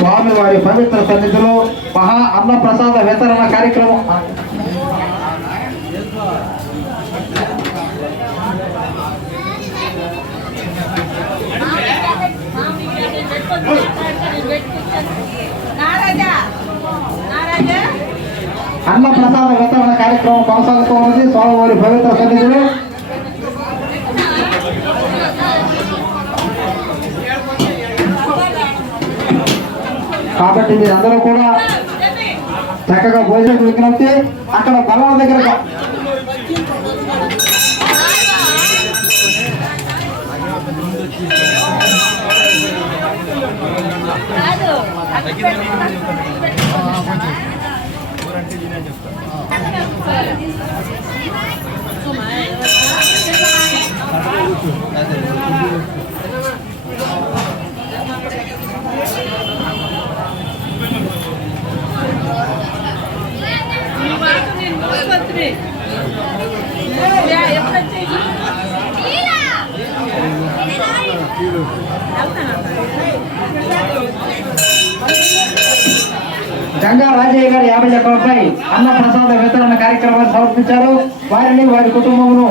స్వామి వారి పవిత్ర సన్నిధిలో మహా అన్న ప్రసాద వితరణ కార్యక్రమం అన్న ప్రసాద వితరణ కార్యక్రమం కొనసాగుతూ ఉన్నది స్వామివారి పవిత్ర సన్నిధిలో. కాబట్టి మీరందరూ కూడా చక్కగా భోజనం విజ్ఞప్తి అక్కడ బలాల దగ్గర గంగా రాజయ్య గారు 51 రూపాయి అన్న ప్రసాద వితరణ కార్యక్రమాన్ని సమర్పించారు. వారిని వారి కుటుంబమును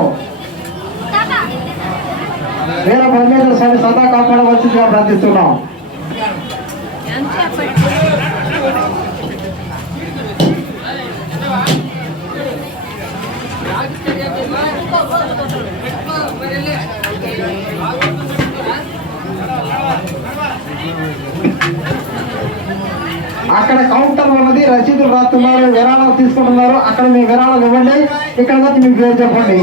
వీర పరమేశ్వర స్వామి సదా కాపాడవలసిందిగా ప్రార్థిస్తున్నాం. అక్కడ కౌంటర్ ఉన్నది, రసీదులు రాస్తున్నారు, విరాళాలు తీసుకుంటున్నారు. అక్కడ మీ విరాళాలు ఇవ్వండి, ఇక్కడ వచ్చి మీ పేరు చెప్పండి.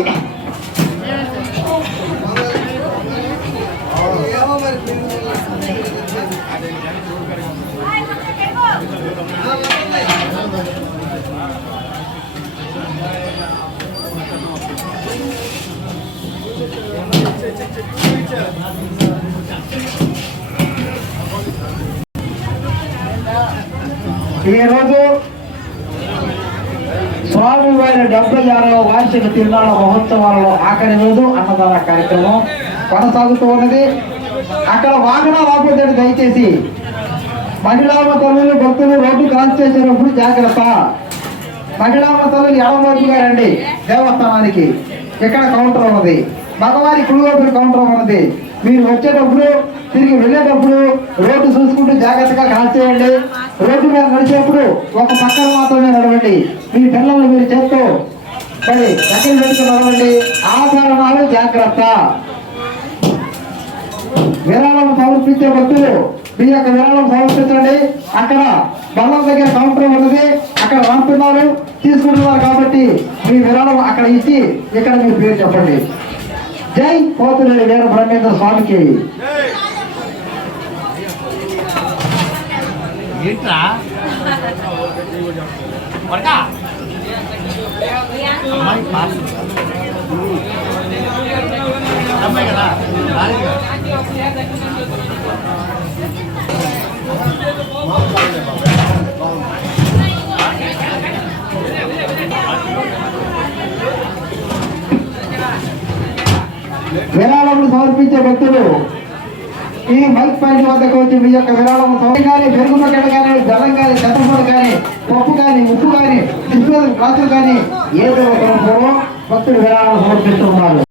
ఈరోజు స్వామివారి 76వ వార్షిక తిరునాళ్ళ మహోత్సవాలలో ఆఖరి రోజు అన్నదాన కార్యక్రమం కొనసాగుతూ ఉన్నది. అక్కడ వాహనాలు ఆపేటట్టు దయచేసి మహిళామ తల్లులు భక్తులు రోడ్డు క్రాస్ చేసేటప్పుడు జాగ్రత్త. మహిళామ తల్లులు ఎడమవైపుగా రండి. దేవస్థానానికి ఇక్కడ కౌంటర్ ఉన్నది, మగవారి కుడివైపు కౌంటర్ ఉన్నది. మీరు వచ్చేటప్పుడు తిరిగి వెళ్ళేటప్పుడు రోడ్డు చూసుకుంటూ జాగ్రత్తగా క్రాస్ చేయండి. రోడ్డు మీద నడిచేప్పుడు ఒక పక్కన మాత్రమే నడవండి. మీ పిల్లల్ని మీరు చేస్తూ మరి దగ్గర పెట్టుకుని నడవండి. ఆభరణాలు జాగ్రత్త. విరాళం సమర్పించే భక్తులు మీ యొక్క విరాళం సమర్పించండి. అక్కడ బల్లం దగ్గర కౌంటర్ ఉన్నది, అక్కడ రాస్తున్నారు, తీసుకుంటున్నారు. కాబట్టి మీ విరాళం అక్కడ ఇచ్చి ఇక్కడ మీ పేరు చెప్పండి. జై పోతులేని వీర బ్రహ్మేంద్ర స్వామికి. విరాళములు సమర్పించే భక్తులు ఈ మైక్ పాయింట్ వద్దకు వచ్చి మీ యొక్క విరాళం కానీ పెరుగు పక్కన కానీ బెల్లం కానీ చెత్తపూడ కానీ పప్పు కానీ ఉప్పు కానీ డిస్పోజల్ గ్లాసులు కానీ ఏదో ఒక రూపంలో భక్తులు విరాళం సమర్పిస్తున్నారు.